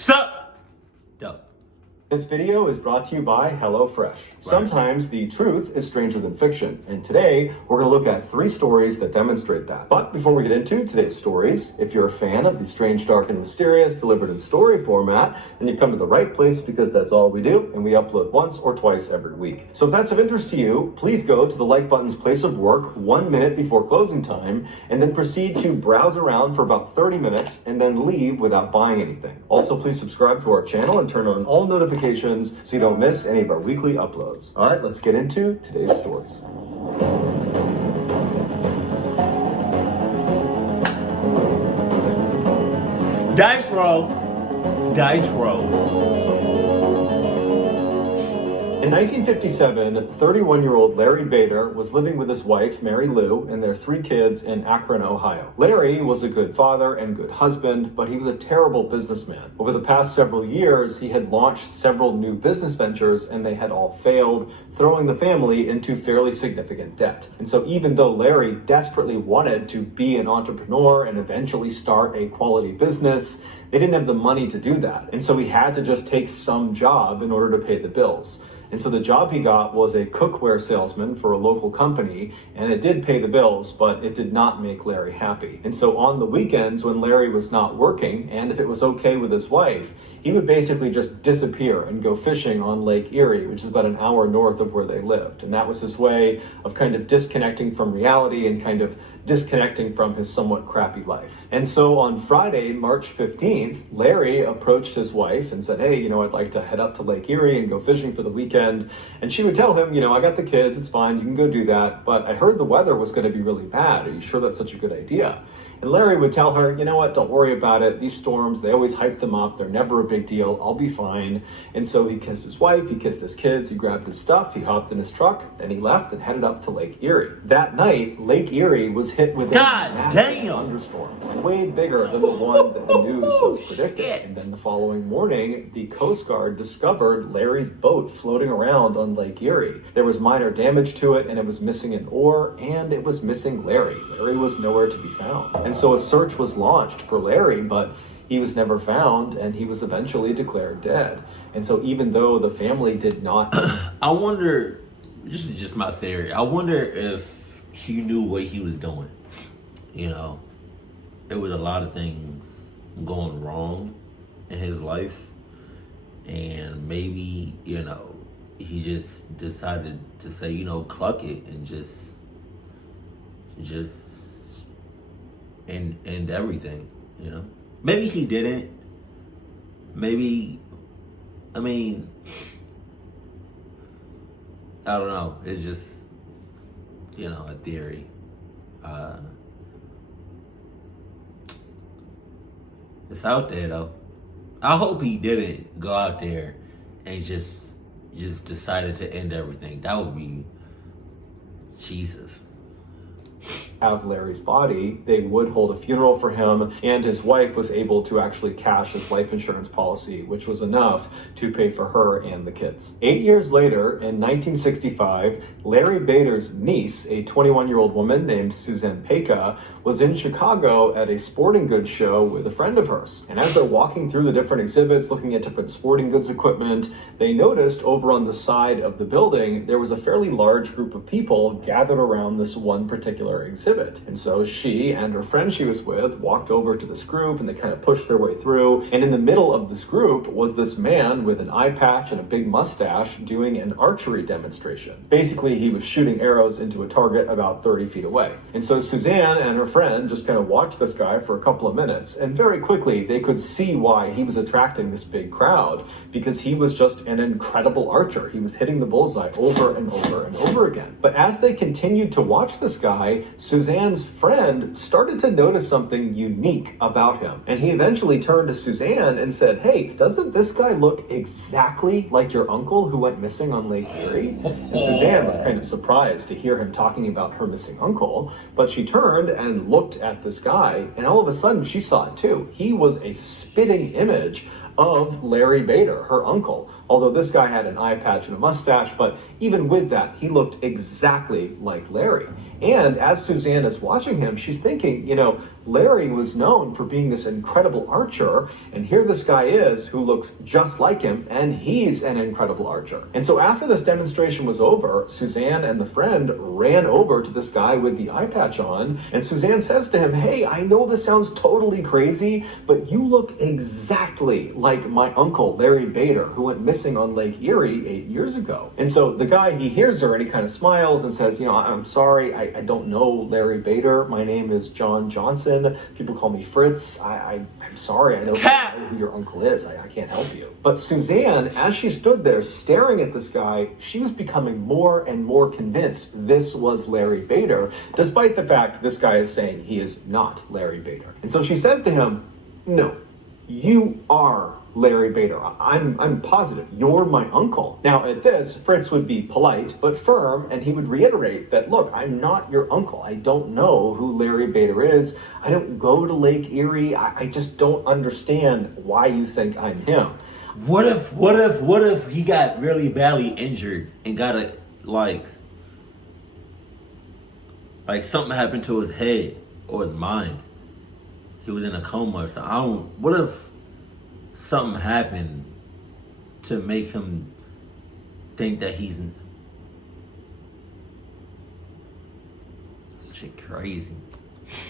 Sup? Yo. This video is brought to you by HelloFresh. Sometimes the truth is stranger than fiction, and today we're going to look at 3 stories that demonstrate that. But before we get into today's stories, if you're a fan of the strange, dark, and mysterious delivered in story format, then you've come to the right place because that's all we do, and we upload once or twice every week. So if that's of interest to you, please go to the like button's place of work 1 minute before closing time, and then proceed to browse around for about 30 minutes, and then leave without buying anything. Also, please subscribe to our channel and turn on all notifications so you don't miss any of our weekly uploads. All right, let's get into today's stories. Dice roll. Dice roll. In 1957, 31-year-old Larry Bader was living with his wife, Mary Lou, and their 3 kids in Akron, Ohio. Larry was a good father and good husband, but he was a terrible businessman. Over the past several years, he had launched several new business ventures, and they had all failed, throwing the family into fairly significant debt. And so even though Larry desperately wanted to be an entrepreneur and eventually start a quality business, they didn't have the money to do that. And so he had to just take some job in order to pay the bills. And so the job he got was a cookware salesman for a local company, and it did pay the bills, but it did not make Larry happy. And so on the weekends when Larry was not working, and if it was okay with his wife, he would basically just disappear and go fishing on Lake Erie, which is about an hour north of where they lived. And that was his way of kind of disconnecting from reality and kind of disconnecting from his somewhat crappy life. And so on Friday, March 15th, Larry approached his wife and said, hey, I'd like to head up to Lake Erie and go fishing for the weekend. And she would tell him, I got the kids, it's fine, you can go do that, but I heard the weather was going to be really bad. Are you sure that's such a good idea? And Larry would tell her, you know what, don't worry about it. These storms, they always hype them up. They're never a big deal. I'll be fine. And so he kissed his wife, he kissed his kids, he grabbed his stuff, he hopped in his truck, and he left and headed up to Lake Erie. That night, Lake Erie was hit with a massive thunderstorm, way bigger than the one that the news was predicting. And then the following morning, the Coast Guard discovered Larry's boat floating around on Lake Erie. There was minor damage to it, and it was missing an oar, and it was missing Larry. Larry was nowhere to be found. And so a search was launched for Larry, but he was never found, and he was eventually declared dead. And so even though the family did not... I wonder, this is just my theory, I wonder if he knew what he was doing. There was a lot of things going wrong in his life, and maybe, he just decided to say, cluck it and just end everything, Maybe he didn't. Maybe, I don't know. It's just, a theory. It's out there, though. I hope he didn't go out there and just decided to end everything. That would be Jesus. Have Larry's body, they would hold a funeral for him, and his wife was able to actually cash his life insurance policy, which was enough to pay for her and the kids. 8 years later, in 1965, Larry Bader's niece, a 21-year-old woman named Suzanne Peka, was in Chicago at a sporting goods show with a friend of hers. And as they're walking through the different exhibits, looking at different sporting goods equipment, they noticed over on the side of the building, there was a fairly large group of people gathered around this one particular exhibit. And so she and her friend she was with walked over to this group, and they kind of pushed their way through. And in the middle of this group was this man with an eye patch and a big mustache doing an archery demonstration. Basically, he was shooting arrows into a target about 30 feet away. And so Suzanne and her friend just kind of watched this guy for a couple of minutes, and very quickly they could see why he was attracting this big crowd, because he was just an incredible archer. He was hitting the bullseye over and over and over again. But as they continued to watch this guy, Suzanne's friend started to notice something unique about him. And he eventually turned to Suzanne and said, hey, doesn't this guy look exactly like your uncle who went missing on Lake Erie? And Suzanne was kind of surprised to hear him talking about her missing uncle, but she turned and looked at this guy, and all of a sudden she saw it too. He was a spitting image of Larry Bader, her uncle. Although this guy had an eye patch and a mustache, but even with that, he looked exactly like Larry. And as Suzanne is watching him, she's thinking, Larry was known for being this incredible archer, and here this guy is who looks just like him, and he's an incredible archer. And so after this demonstration was over, Suzanne and the friend ran over to this guy with the eye patch on, and Suzanne says to him, "Hey, I know this sounds totally crazy, but you look exactly like my uncle, Larry Bader, who went missing on Lake Erie 8 years ago." And so the guy, he hears her and he kind of smiles and says, "I'm sorry, I don't know Larry Bader. My name is John Johnson. People call me Fritz. I'm sorry, I don't know who your uncle is. I can't help you." But Suzanne, as she stood there staring at this guy, she was becoming more and more convinced this was Larry Bader, despite the fact this guy is saying he is not Larry Bader. And so she says to him, "No, you are Larry Bader. I'm positive you're my uncle." Now at this, Fritz would be polite but firm, and he would reiterate that, "Look, I'm not your uncle. I don't know who Larry Bader is. I don't go to Lake Erie. I just don't understand why you think I'm him." What if he got really badly injured and got a like something happened to his head or his mind? He was in a coma or something. What if something happened to make him think that he's shit crazy?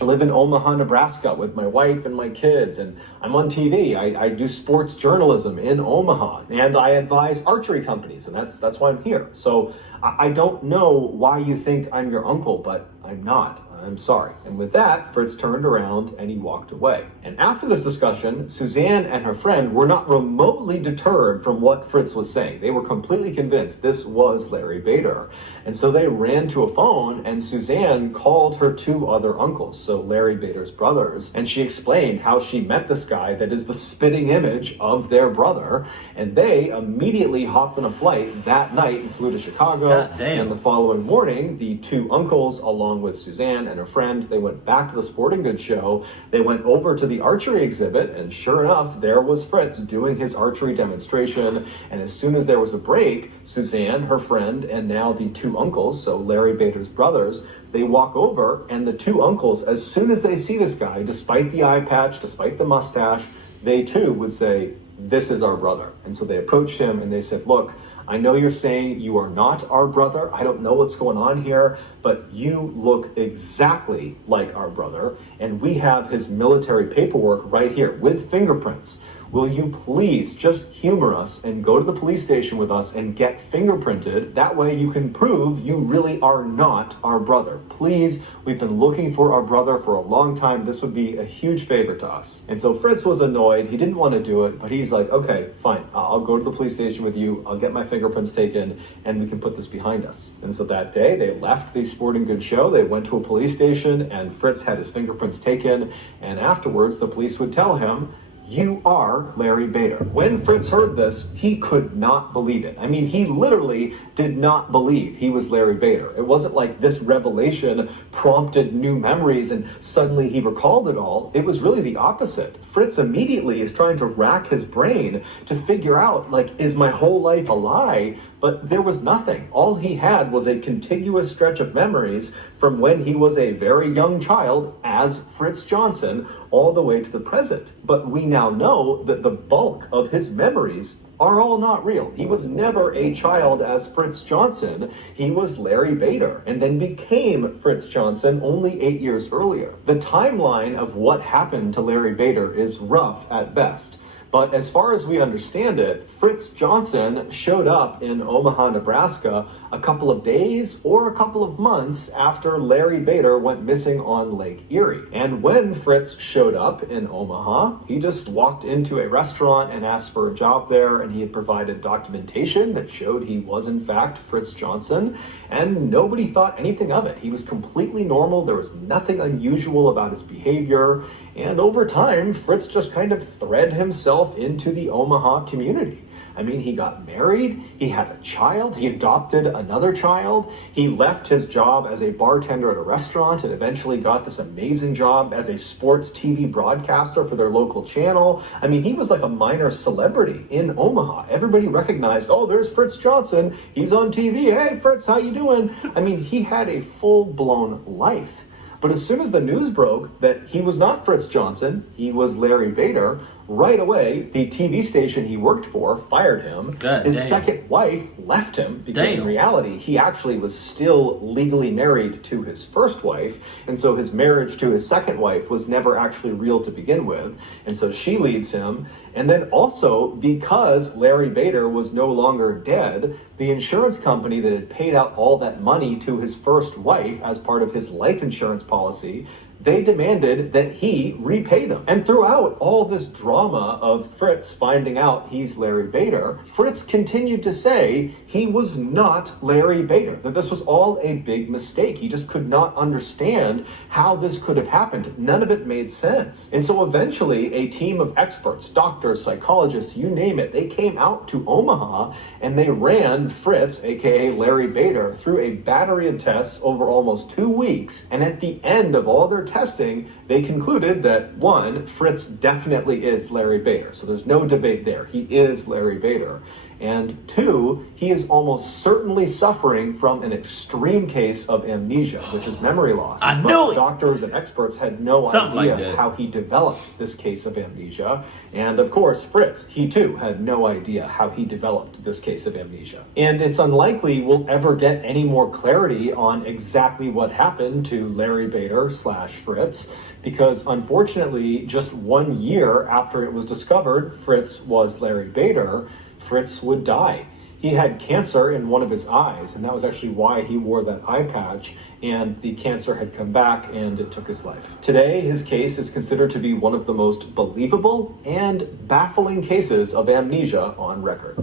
I live in Omaha, Nebraska with my wife and my kids, and I'm on TV. I do sports journalism in Omaha, and I advise archery companies, and that's why I'm here. So I don't know why you think I'm your uncle, but I'm not. I'm sorry. And with that, Fritz turned around and he walked away. And after this discussion, Suzanne and her friend were not remotely deterred from what Fritz was saying. They were completely convinced this was Larry Bader. And so they ran to a phone, and Suzanne called her two other uncles, so Larry Bader's brothers, and she explained how she met this guy that is the spitting image of their brother. And they immediately hopped on a flight that night and flew to Chicago. And the following morning, the two uncles, along with Suzanne and her friend, they went back to the sporting goods show. They went over to the archery exhibit, and sure enough, there was Fritz doing his archery demonstration. And as soon as there was a break, Suzanne, her friend, and now the two uncles, so Larry Bader's brothers, they walk over, and the two uncles, as soon as they see this guy, despite the eye patch, despite the mustache, they too would say, "This is our brother." And so they approached him and they said, "Look, I know you're saying you are not our brother. I don't know what's going on here, but you look exactly like our brother, and we have his military paperwork right here with fingerprints. Will you please just humor us and go to the police station with us and get fingerprinted? That way you can prove you really are not our brother. Please, we've been looking for our brother for a long time. This would be a huge favor to us." And so Fritz was annoyed. He didn't want to do it, but he's like, "Okay, fine. I'll go to the police station with you. I'll get my fingerprints taken, and we can put this behind us." And so that day they left the sporting goods show. They went to a police station, and Fritz had his fingerprints taken. And afterwards, the police would tell him, "You are Larry Bader." When Fritz heard this, he could not believe it. I mean, he literally did not believe he was Larry Bader. It wasn't like this revelation prompted new memories and suddenly he recalled it all. It was really the opposite. Fritz immediately is trying to rack his brain to figure out, like, is my whole life a lie? But there was nothing. All he had was a contiguous stretch of memories from when he was a very young child as Fritz Johnson all the way to the present. But we now know that the bulk of his memories are all not real. He was never a child as Fritz Johnson. He was Larry Bader and then became Fritz Johnson only 8 years earlier. The timeline of what happened to Larry Bader is rough at best. But as far as we understand it, Fritz Johnson showed up in Omaha, Nebraska a couple of days or a couple of months after Larry Bader went missing on Lake Erie. And when Fritz showed up in Omaha, he just walked into a restaurant and asked for a job there, and he had provided documentation that showed he was in fact Fritz Johnson, and nobody thought anything of it. He was completely normal. There was nothing unusual about his behavior. And over time, Fritz just kind of thread himself into the Omaha community. I mean, he got married, he had a child, he adopted another child, he left his job as a bartender at a restaurant and eventually got this amazing job as a sports TV broadcaster for their local channel. I mean, he was like a minor celebrity in Omaha. Everybody recognized, "Oh, there's Fritz Johnson, he's on TV, hey Fritz, how you doing?" I mean, he had a full-blown life. But as soon as the news broke that he was not Fritz Johnson, he was Larry Bader, right away, the TV station he worked for fired him. His second wife left him because in reality, he actually was still legally married to his first wife. And so his marriage to his second wife was never actually real to begin with. And so she leaves him. And then also, because Larry Bader was no longer dead, the insurance company that had paid out all that money to his first wife as part of his life insurance policy, they demanded that he repay them. And throughout all this drama of Fritz finding out he's Larry Bader, Fritz continued to say he was not Larry Bader, that this was all a big mistake. He just could not understand how this could have happened. None of it made sense. And so eventually a team of experts, doctors, psychologists, you name it, they came out to Omaha and they ran Fritz, aka Larry Bader, through a battery of tests over almost 2 weeks. And at the end of all their testing, they concluded that one, Fritz definitely is Larry Bader. So there's no debate there. He is Larry Bader. And two, he is almost certainly suffering from an extreme case of amnesia, which is memory loss. I knew it. Doctors and experts had no idea how he developed this case of amnesia. And of course, Fritz, he too had no idea how he developed this case of amnesia. And it's unlikely we'll ever get any more clarity on exactly what happened to Larry Bader / Fritz, because unfortunately, just 1 year after it was discovered Fritz was Larry Bader, Fritz would die. He had cancer in one of his eyes, and that was actually why he wore that eye patch, and the cancer had come back and it took his life. Today, his case is considered to be one of the most believable and baffling cases of amnesia on record.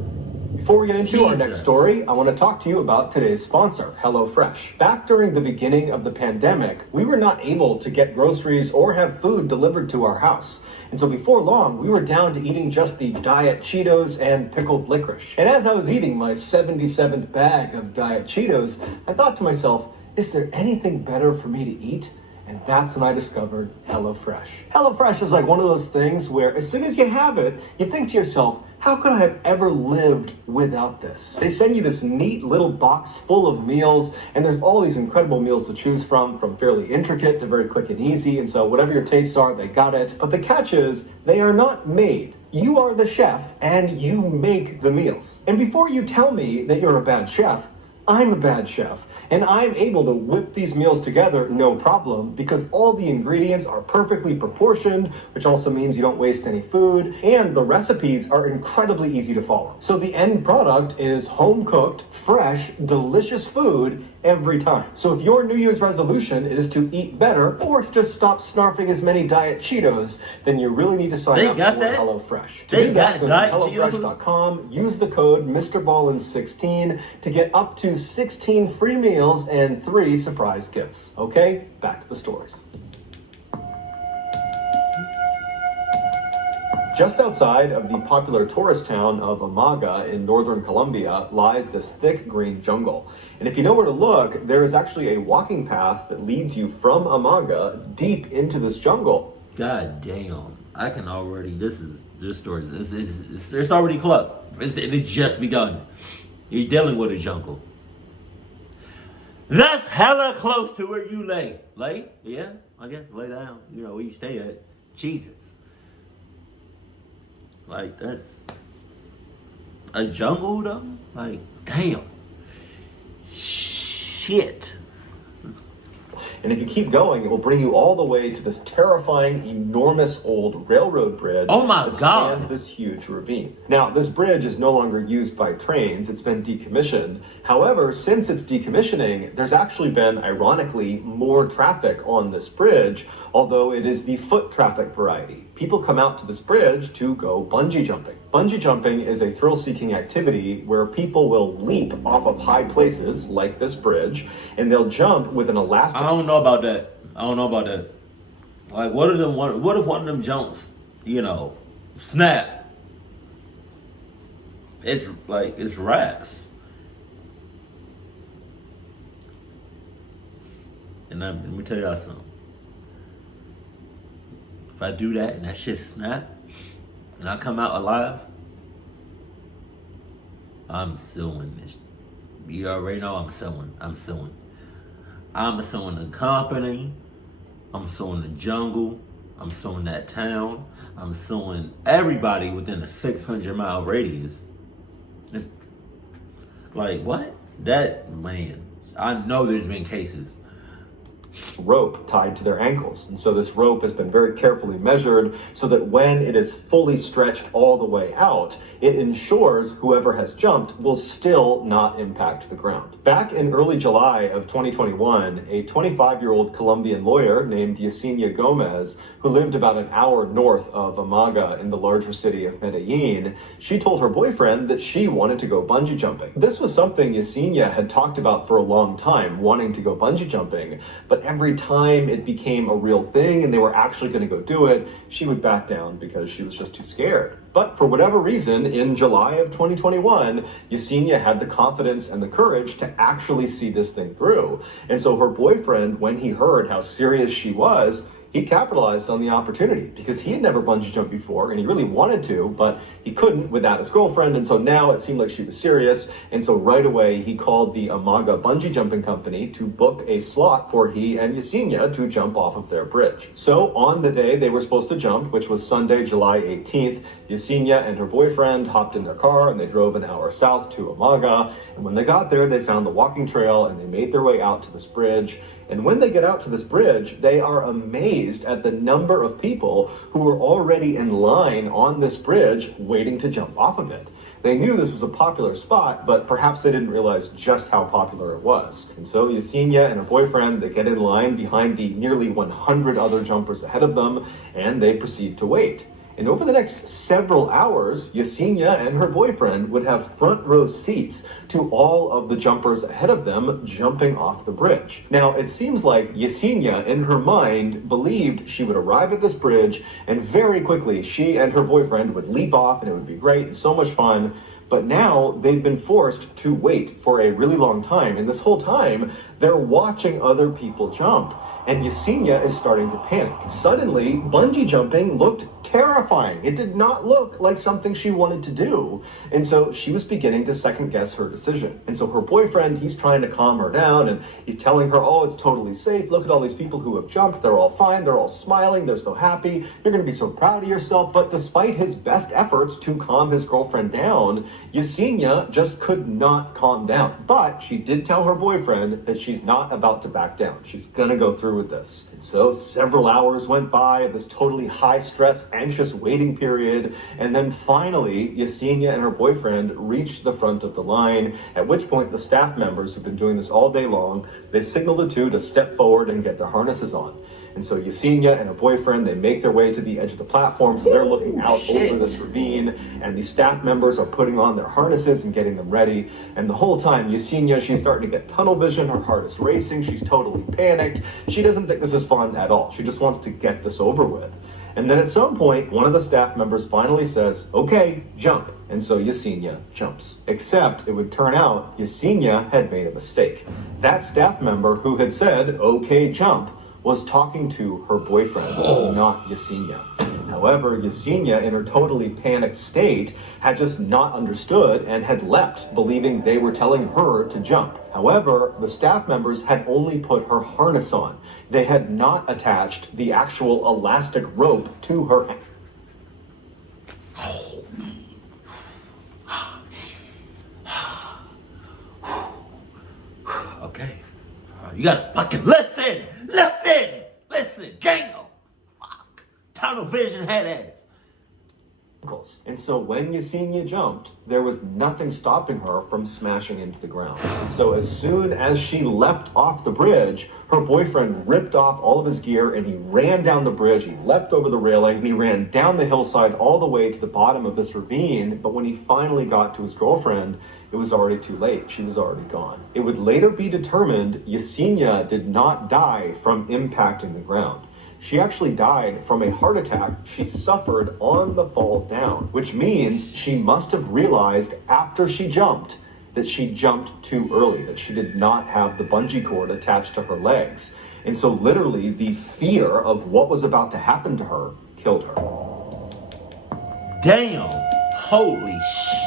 Before we get into our next story, I want to talk to you about today's sponsor, HelloFresh. Back during the beginning of the pandemic, we were not able to get groceries or have food delivered to our house. And so before long, we were down to eating just the Diet Cheetos and pickled licorice. And as I was eating my 77th bag of Diet Cheetos, I thought to myself, is there anything better for me to eat? And that's when I discovered HelloFresh. HelloFresh is like one of those things where as soon as you have it, you think to yourself, how could I have ever lived without this? They send you this neat little box full of meals, and there's all these incredible meals to choose from fairly intricate to very quick and easy, and so whatever your tastes are, they got it. But the catch is, they are not made. You are the chef, and you make the meals. And before you tell me that you're a bad chef, I'm a bad chef, and I'm able to whip these meals together no problem because all the ingredients are perfectly proportioned, which also means you don't waste any food, and the recipes are incredibly easy to follow. So the end product is home-cooked, fresh, delicious food every time. So if your New Year's resolution is to eat better or to just stop snarfing as many Diet Cheetos, then you really need to sign up for HelloFresh. To do that, go to HelloFresh.com, use the code MrBallen16 to get up to 16 free meals and 3 surprise gifts. Okay, back to the stories. Just outside of the popular tourist town of Amaga in northern Colombia lies this thick green jungle. And if you know where to look, there is actually a walking path that leads you from Amaga deep into this jungle. God damn. I can already, this story, it's already clucked. It's just begun. You're dealing with a jungle. That's hella close to where you lay. Lay? Yeah, I guess lay down. You know, where you stay at. Jesus. Like, that's a jungle, though? Like, damn. Shit. And if you keep going, it will bring you all the way to this terrifying, enormous old railroad bridge that spans this huge ravine. Now, this bridge is no longer used by trains. It's been decommissioned. However, since its decommissioning, there's actually been, ironically, more traffic on this bridge, although it is the foot traffic variety. People come out to this bridge to go bungee jumping. Bungee jumping is a thrill-seeking activity where people will leap off of high places, like this bridge, and they'll jump with an elastic... I don't know about that. Like, what if one of them jumps, snap? It's like, it's racks. And let me tell y'all something. If I do that and that shit snap, and I come out alive, I'm suing this. You already know I'm suing. I'm suing the company. I'm suing the jungle. I'm suing that town. I'm suing everybody within a 600-mile radius. It's like, what? That, man, I know there's been cases. Rope tied to their ankles. And so this rope has been very carefully measured so that when it is fully stretched all the way out, it ensures whoever has jumped will still not impact the ground. Back in early July of 2021, a 25-year-old Colombian lawyer named Yesenia Gomez, who lived about an hour north of Amaga in the larger city of Medellin, she told her boyfriend that she wanted to go bungee jumping. This was something Yesenia had talked about for a long time, wanting to go bungee jumping, but every time it became a real thing and they were actually going to go do it, she would back down because she was just too scared. But for whatever reason, in July of 2021, Yesenia had the confidence and the courage to actually see this thing through. And so her boyfriend, when he heard how serious she was, he capitalized on the opportunity because he had never bungee jumped before and he really wanted to, but he couldn't without his girlfriend. And so now it seemed like she was serious. And so right away, he called the Amaga bungee jumping company to book a slot for he and Yesenia to jump off of their bridge. So on the day they were supposed to jump, which was Sunday, July 18th, Yesenia and her boyfriend hopped in their car and they drove an hour south to Amaga. And when they got there, they found the walking trail and they made their way out to this bridge. And when they get out to this bridge, they are amazed at the number of people who were already in line on this bridge waiting to jump off of it. They knew this was a popular spot, but perhaps they didn't realize just how popular it was. And so Yesenia and her boyfriend, they get in line behind the nearly 100 other jumpers ahead of them, and they proceed to wait. And over the next several hours, Yesenia and her boyfriend would have front row seats to all of the jumpers ahead of them jumping off the bridge. Now, it seems like Yesenia, in her mind, believed she would arrive at this bridge and very quickly she and her boyfriend would leap off and it would be great and so much fun. But now they've been forced to wait for a really long time. And this whole time, they're watching other people jump. And Yesenia is starting to panic. Suddenly, bungee jumping looked terrifying. It did not look like something she wanted to do. And so she was beginning to second guess her decision. And so her boyfriend, he's trying to calm her down and he's telling her, oh, it's totally safe. Look at all these people who have jumped. They're all fine. They're all smiling. They're so happy. You're going to be so proud of yourself. But despite his best efforts to calm his girlfriend down, Yesenia just could not calm down. But she did tell her boyfriend that she's not about to back down. She's going to go through with this. And so several hours went by, this totally high stress, anxious waiting period. And then finally, Yesenia and her boyfriend reached the front of the line, at which point the staff members who've been doing this all day long, they signaled the two to step forward and get their harnesses on. And so Yesenia and her boyfriend, they make their way to the edge of the platform. So they're looking out over this ravine and the staff members are putting on their harnesses and getting them ready. And the whole time, Yesenia, she's starting to get tunnel vision. Her heart is racing. She's totally panicked. She doesn't think this is fun at all. She just wants to get this over with. And then at some point, one of the staff members finally says, okay, jump. And so Yesenia jumps. Except it would turn out Yesenia had made a mistake. That staff member who had said, okay, jump, was talking to her boyfriend, not Yesenia. However, Yesenia, in her totally panicked state, had just not understood and had leapt, believing they were telling her to jump. However, the staff members had only put her harness on. They had not attached the actual elastic rope to her. Okay. You gotta fucking listen, Django. Fuck. Tunnel vision head ass. And so when Yesenia jumped, there was nothing stopping her from smashing into the ground. And so as soon as she leapt off the bridge, her boyfriend ripped off all of his gear and he ran down the bridge. He leapt over the railing and he ran down the hillside all the way to the bottom of this ravine. But when he finally got to his girlfriend, it was already too late. She was already gone. It would later be determined Yesenia did not die from impacting the ground. She actually died from a heart attack she suffered on the fall down, which means she must have realized after she jumped that she jumped too early, that she did not have the bungee cord attached to her legs. And so literally the fear of what was about to happen to her killed her. Damn. Holy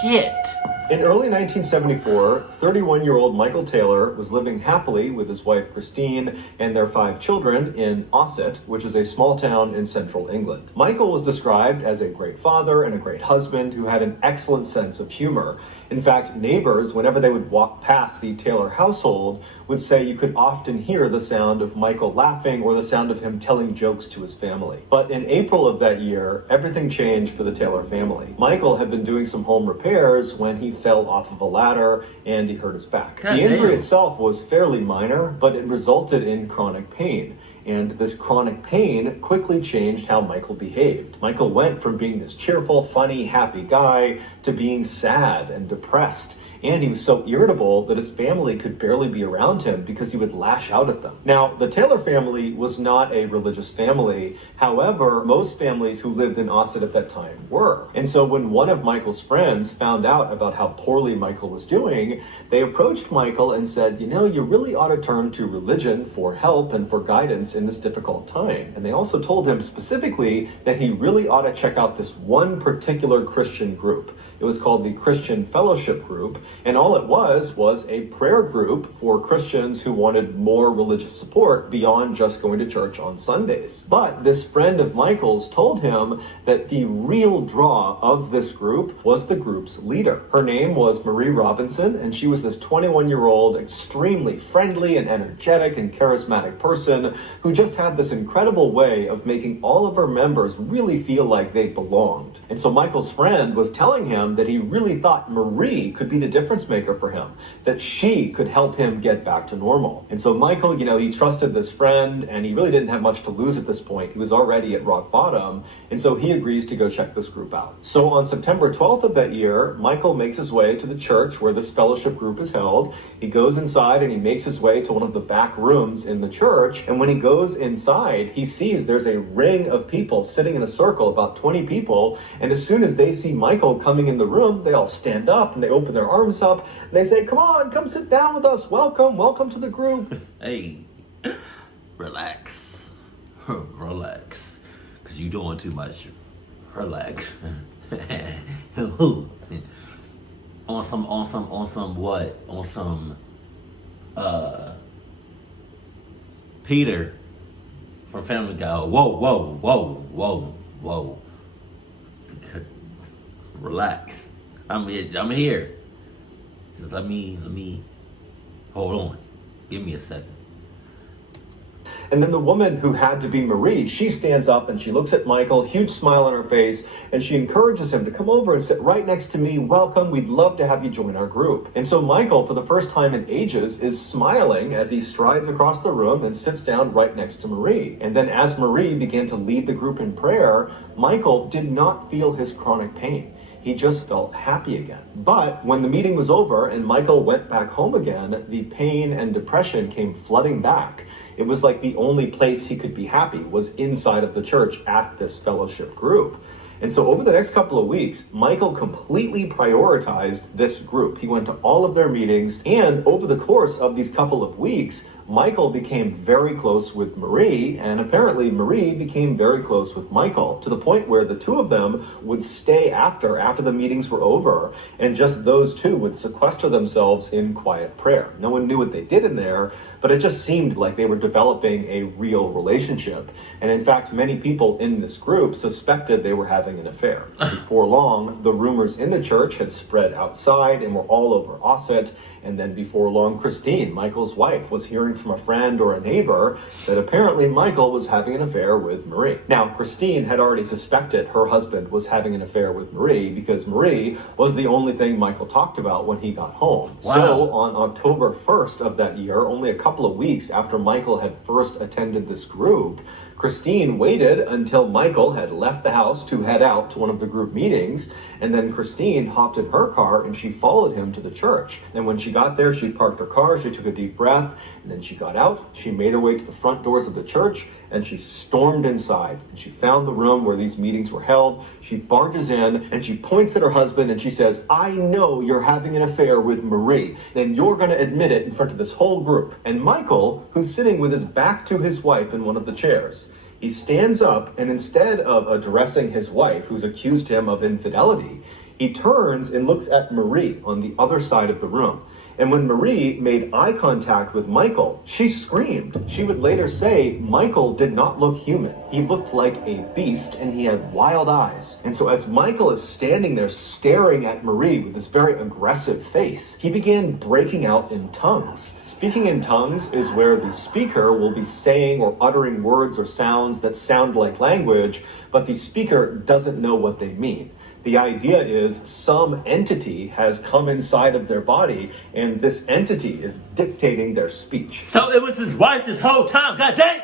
shit. In early 1974, 31-year-old Michael Taylor was living happily with his wife Christine and their 5 children in Ossett, which is a small town in central England. Michael was described as a great father and a great husband who had an excellent sense of humor. In fact, neighbors, whenever they would walk past the Taylor household, would say you could often hear the sound of Michael laughing or the sound of him telling jokes to his family. But in April of that year, everything changed for the Taylor family. Michael had been doing some home repairs when he fell off of a ladder and he hurt his back. The injury itself was fairly minor, but it resulted in chronic pain. And this chronic pain quickly changed how Michael behaved. Michael went from being this cheerful, funny, happy guy to being sad and depressed. And he was so irritable that his family could barely be around him because he would lash out at them. Now, the Taylor family was not a religious family. However, most families who lived in Ossett at that time were. And so when one of Michael's friends found out about how poorly Michael was doing, they approached Michael and said, you know, you really ought to turn to religion for help and for guidance in this difficult time. And they also told him specifically that he really ought to check out this one particular Christian group. It was called the Christian Fellowship Group, and all it was a prayer group for Christians who wanted more religious support beyond just going to church on Sundays. But this friend of Michael's told him that the real draw of this group was the group's leader. Her name was Marie Robinson, and she was this 21-year-old, extremely friendly and energetic and charismatic person who just had this incredible way of making all of her members really feel like they belonged. And so Michael's friend was telling him that he really thought Marie could be the difference maker for him, that she could help him get back to normal. And so Michael, he trusted this friend and he really didn't have much to lose at this point. He was already at rock bottom. And so he agrees to go check this group out. So on September 12th of that year, Michael makes his way to the church where this fellowship group is held. He goes inside and he makes his way to one of the back rooms in the church. And when he goes inside, he sees there's a ring of people sitting in a circle, about 20 people. And as soon as they see Michael coming in the room, they all stand up and they open their arms up and they say, come on, come sit down with us. Welcome to the group. Hey, relax. Relax. Because you're doing too much. Relax. On some what? On some, Peter from Family Guy. Whoa. Relax. I'm here. Just let me hold on. Give me a second. And then the woman who had to be Marie, she stands up and she looks at Michael, huge smile on her face, and she encourages him to come over and sit right next to me. Welcome, we'd love to have you join our group. And so Michael, for the first time in ages, is smiling as he strides across the room and sits down right next to Marie. And then as Marie began to lead the group in prayer, Michael did not feel his chronic pain. He just felt happy again. But when the meeting was over and Michael went back home again, the pain and depression came flooding back. It was like the only place he could be happy was inside of the church at this fellowship group. And so over the next couple of weeks, Michael completely prioritized this group. He went to all of their meetings, and over the course of these couple of weeks, Michael became very close with Marie, and apparently Marie became very close with Michael, to the point where the two of them would stay after the meetings were over, and just those two would sequester themselves in quiet prayer. No one knew what they did in there, but it just seemed like they were developing a real relationship. And in fact, many people in this group suspected they were having an affair. Before long, the rumors in the church had spread outside and were all over Ossett. And then before long, Christine, Michael's wife, was hearing from a friend or a neighbor that apparently Michael was having an affair with Marie. Now, Christine had already suspected her husband was having an affair with Marie because Marie was the only thing Michael talked about when he got home. Wow. So on October 1st of that year, only a couple of weeks after Michael had first attended this group, Christine waited until Michael had left the house to head out to one of the group meetings, and then Christine hopped in her car and she followed him to the church. And when she got there, she parked her car, she took a deep breath, and then she got out, she made her way to the front doors of the church, and she stormed inside. And she found the room where these meetings were held. She barges in and she points at her husband and she says, I know you're having an affair with Marie. Then you're going to admit it in front of this whole group. And Michael, who's sitting with his back to his wife in one of the chairs, he stands up and instead of addressing his wife, who's accused him of infidelity, He turns and looks at Marie on the other side of the room. And when Marie made eye contact with Michael, she screamed. She would later say Michael did not look human. He looked like a beast and he had wild eyes. And so as Michael is standing there staring at Marie with this very aggressive face, he began breaking out in tongues. Speaking in tongues is where the speaker will be saying or uttering words or sounds that sound like language, but the speaker doesn't know what they mean. The idea is some entity has come inside of their body, and this entity is dictating their speech. So it was his wife this whole time. God dang!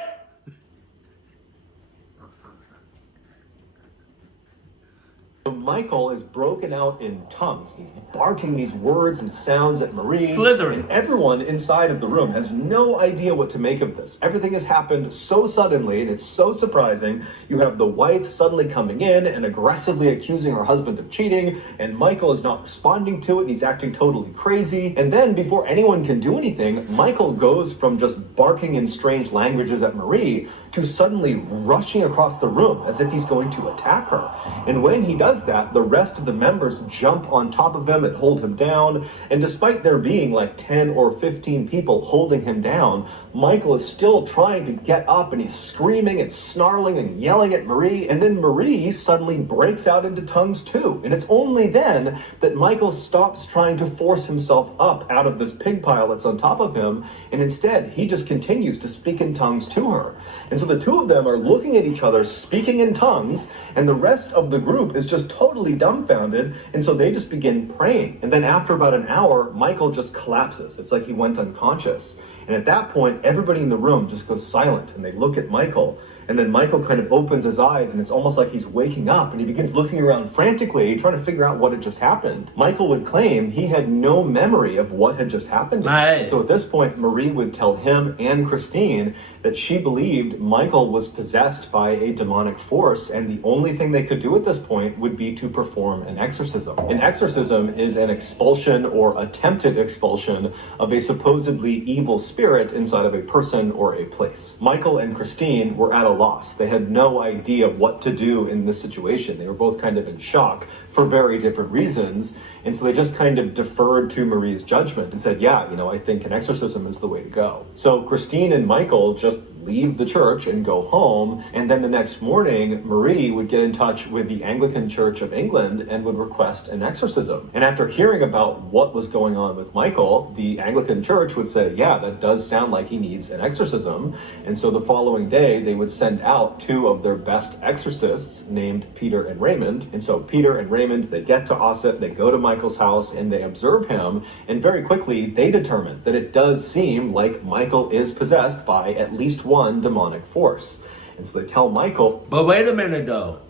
Michael is broken out in tongues. He's barking these words and sounds at Marie. Slithering. And everyone inside of the room has no idea what to make of this. Everything has happened so suddenly and it's so surprising. You have the wife suddenly coming in and aggressively accusing her husband of cheating, and Michael is not responding to it. He's acting totally crazy. And then before anyone can do anything, Michael goes from just barking in strange languages at Marie to suddenly rushing across the room as if he's going to attack her. And when he does that, the rest of the members jump on top of him and hold him down. And despite there being like 10 or 15 people holding him down, Michael is still trying to get up, and he's screaming and snarling and yelling at Marie. And then Marie suddenly breaks out into tongues too. And it's only then that Michael stops trying to force himself up out of this pig pile that's on top of him. And instead, he just continues to speak in tongues to her. And so the two of them are looking at each other, speaking in tongues, and the rest of the group is just totally dumbfounded. And so they just begin praying. And then after about an hour, Michael just collapses. It's like he went unconscious. And at that point, everybody in the room just goes silent and they look at Michael. And then Michael kind of opens his eyes, and it's almost like he's waking up, and he begins looking around frantically, trying to figure out what had just happened. Michael would claim he had no memory of what had just happened. Nice. So at this point, Marie would tell him and Christine that she believed Michael was possessed by a demonic force, and the only thing they could do at this point would be to perform an exorcism. An exorcism is an expulsion or attempted expulsion of a supposedly evil spirit inside of a person or a place. Michael and Christine were at a loss. They had no idea what to do in this situation. They were both kind of in shock for very different reasons. And so they just kind of deferred to Marie's judgment and said, yeah, I think an exorcism is the way to go. So Christine and Michael just leave the church and go home. And then the next morning, Marie would get in touch with the Anglican Church of England and would request an exorcism. And after hearing about what was going on with Michael, the Anglican Church would say, yeah, that does sound like he needs an exorcism. And so the following day, they would send out two of their best exorcists named Peter and Raymond. And so Peter and Raymond, they get to Ossett, they go to Michael's house, and they observe him. And very quickly, they determine that it does seem like Michael is possessed by at least one demonic force. And so they tell Michael. But wait a minute though.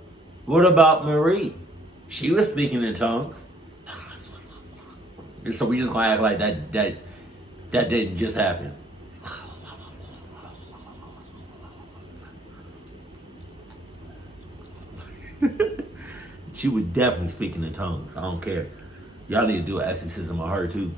What about Marie? She was speaking in tongues. So we just gonna act like that didn't just happen. She was definitely speaking in tongues. I don't care. Y'all need to do an exorcism on her too.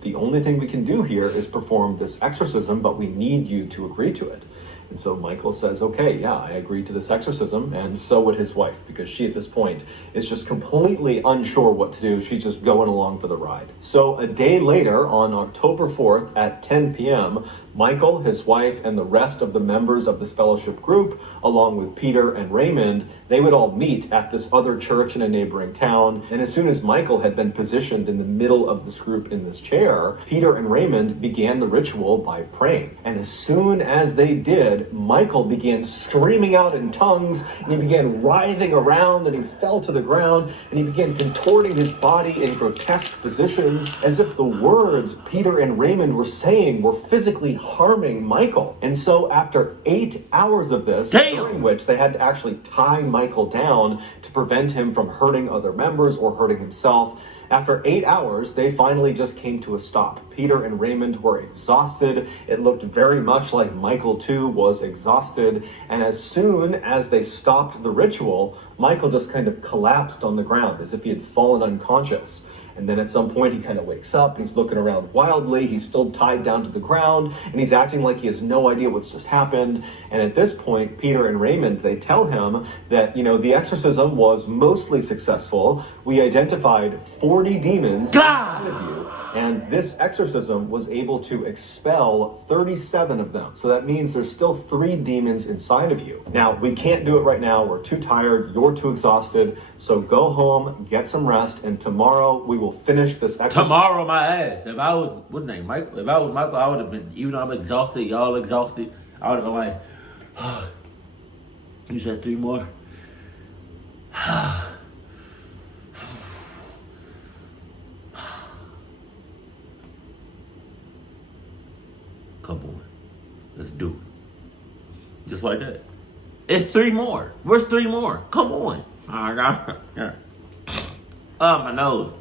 The only thing we can do here is perform this exorcism, but we need you to agree to it. And so Michael says, okay, yeah, I agree to this exorcism, and so would his wife, because she at this point is just completely unsure what to do. She's just going along for the ride. So a day later, on October 4th at 10 p.m., Michael, his wife, and the rest of the members of this fellowship group, along with Peter and Raymond, they would all meet at this other church in a neighboring town. And as soon as Michael had been positioned in the middle of this group in this chair, Peter and Raymond began the ritual by praying. And as soon as they did, Michael began screaming out in tongues, and he began writhing around, and he fell to the ground, and he began contorting his body in grotesque positions, as if the words Peter and Raymond were saying were physically harming Michael. And so after 8 hours of this, during which they had to actually tie Michael down to prevent him from hurting other members or hurting himself, after 8 hours, they finally just came to a stop. Peter and Raymond were exhausted. It looked very much like Michael too was exhausted. And as soon as they stopped the ritual, Michael just kind of collapsed on the ground as if he had fallen unconscious. And then at some point he kind of wakes up and he's looking around wildly. He's still tied down to the ground and he's acting like he has no idea what's just happened. And at this point, Peter and Raymond, they tell him that, the exorcism was mostly successful. We identified 40 demons inside of you. And this exorcism was able to expel 37 of them. So that means there's still 3 demons inside of you. Now, we can't do it right now. We're too tired. You're too exhausted. So go home, get some rest, and tomorrow we will finish this exorcism. Tomorrow, my ass. If I was, what's his name, Michael? If I was Michael, I would have been, even though I'm exhausted, y'all exhausted, I would have been like, you said 3 more? Come on, let's do it. Just like that. It's 3 more. Where's 3 more? Come on. My nose.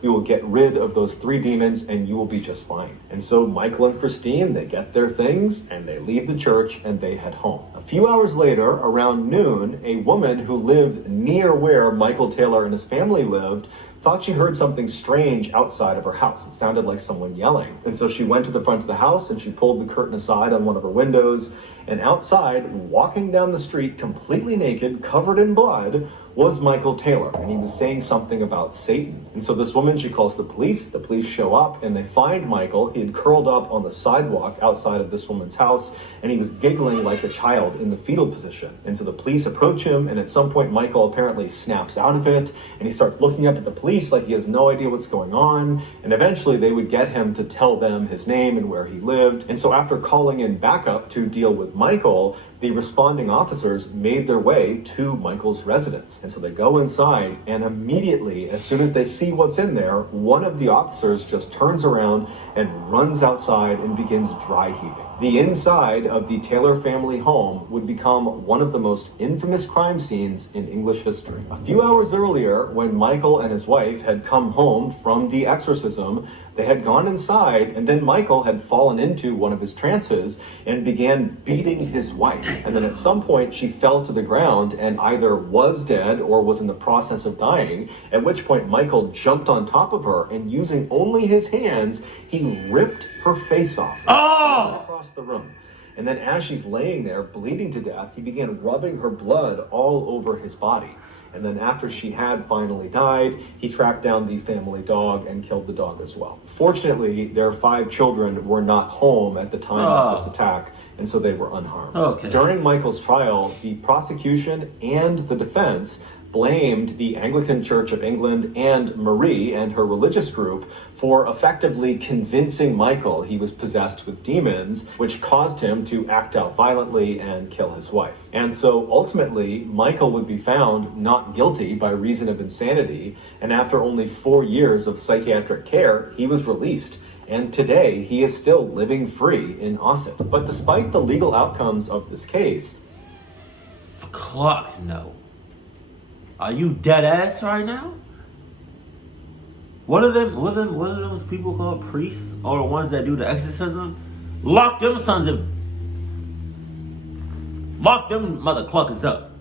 We will get rid of those 3 demons and you will be just fine. And so Michael and Christine, they get their things and they leave the church and they head home. A few hours later, around noon, a woman who lived near where Michael Taylor and his family lived thought she heard something strange outside of her house. It sounded like someone yelling. And so she went to the front of the house and she pulled the curtain aside on one of her windows. And outside, walking down the street completely naked, covered in blood, was Michael Taylor. And he was saying something about Satan. And so this woman, she calls the police. The police show up and they find Michael. He had curled up on the sidewalk outside of this woman's house and he was giggling like a child in the fetal position. And so the police approach him and at some point Michael apparently snaps out of it and he starts looking up at the police like he has no idea what's going on. And eventually they would get him to tell them his name and where he lived. And so after calling in backup to deal with Michael, the responding officers made their way to Michael's residence. And so they go inside and immediately, as soon as they see what's in there, one of the officers just turns around and runs outside and begins dry heaving. The inside of the Taylor family home would become one of the most infamous crime scenes in English history. A few hours earlier, when Michael and his wife had come home from the exorcism, they had gone inside and then Michael had fallen into one of his trances and began beating his wife. And then at some point she fell to the ground and either was dead or was in the process of dying, at which point Michael jumped on top of her and using only his hands, he ripped her face off across the room. And then as she's laying there bleeding to death, he began rubbing her blood all over his body. And then after she had finally died, he tracked down the family dog and killed the dog as well. Fortunately, their 5 children were not home at the time of this attack, and so they were unharmed. Okay. During Michael's trial, the prosecution and the defense blamed the Anglican Church of England and Marie and her religious group for effectively convincing Michael he was possessed with demons, which caused him to act out violently and kill his wife. And so ultimately, Michael would be found not guilty by reason of insanity, and after only 4 years of psychiatric care, he was released. And today, he is still living free in Ossett. But despite the legal outcomes of this case, No. Are you dead ass right now? What are those people called priests or the ones that do the exorcism? Lock them mother cluckers up.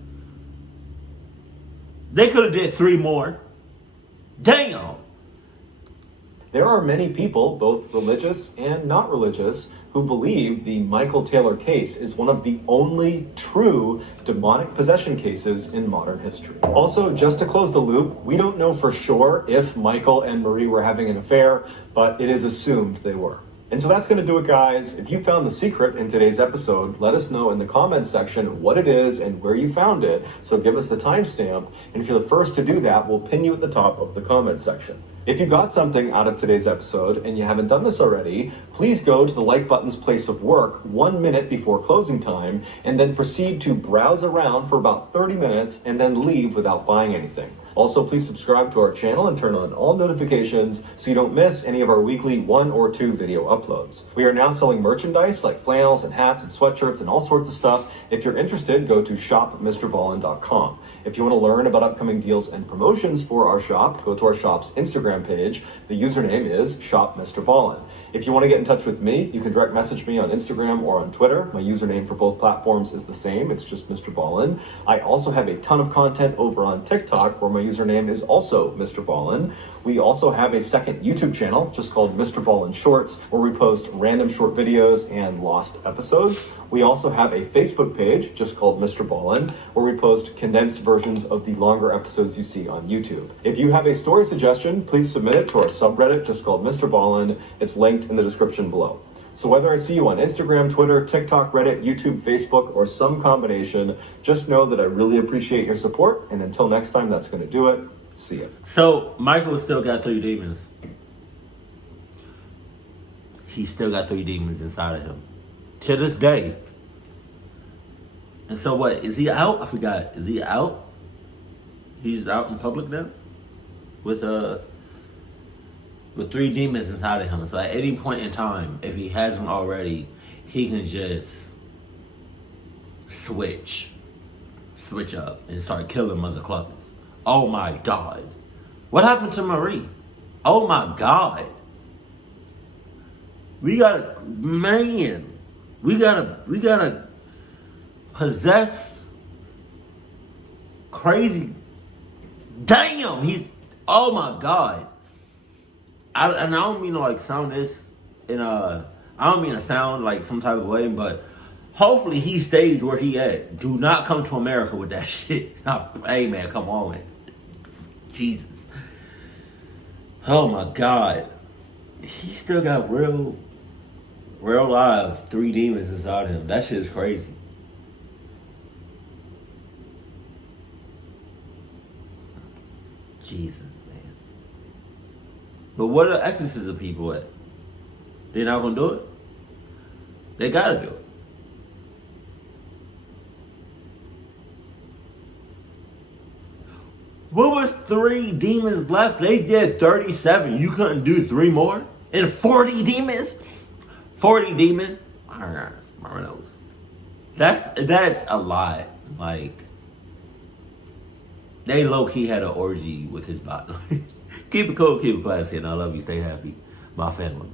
They could have did 3 more. Damn. there are many people, both religious and not religious, who believe the Michael Taylor case is one of the only true demonic possession cases in modern history. Also, just to close the loop, we don't know for sure if Michael and Marie were having an affair, but it is assumed they were. And so that's going to do it, guys. If you found the secret in today's episode, let us know in the comments section what it is and where you found it. So give us the timestamp. And if you're the first to do that, we'll pin you at the top of the comments section. If you got something out of today's episode and you haven't done this already, please go to the like button's place of work 1 minute before closing time and then proceed to browse around for about 30 minutes and then leave without buying anything. Also, please subscribe to our channel and turn on all notifications so you don't miss any of our weekly 1 or 2 video uploads. We are now selling merchandise like flannels and hats and sweatshirts and all sorts of stuff. If you're interested, go to shopmrballen.com. If you want to learn about upcoming deals and promotions for our shop, go to our shop's Instagram page. The username is shopmrballen. If you want to get in touch with me, you can direct message me on Instagram or on Twitter. My username for both platforms is the same. It's just MrBallen. I also have a ton of content over on TikTok where my username is also MrBallen. We also have a second YouTube channel just called MrBallen Shorts where we post random short videos and lost episodes. We also have a Facebook page just called MrBallen where we post condensed versions of the longer episodes you see on YouTube. If you have a story suggestion, please submit it to our subreddit just called MrBallen. It's linked in the description below. So whether I see you on Instagram, Twitter, TikTok, Reddit, YouTube, Facebook, or some combination, just know that I really appreciate your support. And until next time, that's going to do it. See ya. So Michael still got 3 demons. He still got 3 demons inside of him. To this day. And so what? Is he out? I forgot. Is he out? He's out in public now? With 3 demons inside of him. So at any point in time, if he hasn't already, he can just switch up and start killing mother cluckers. Oh my God. What happened to Marie? Oh my God. We gotta possess crazy. Damn, oh my God. I don't mean to like sound this I don't mean to sound like some type of way, but hopefully he stays where he at. Do not come to America with that shit. Hey man, come on, man. Jesus. Oh my God. He still got real live 3 demons inside him. That shit is crazy. Jesus, man. But what are exorcism people at? They're not gonna do it? They gotta do it. What was 3 demons left? They did 37. You couldn't do 3 more? And 40 demons? 40 demons? I don't know. That's a lot. Like, they low-key had an orgy with his body. Keep it cool, keep it classy, and I love you. Stay happy. My family.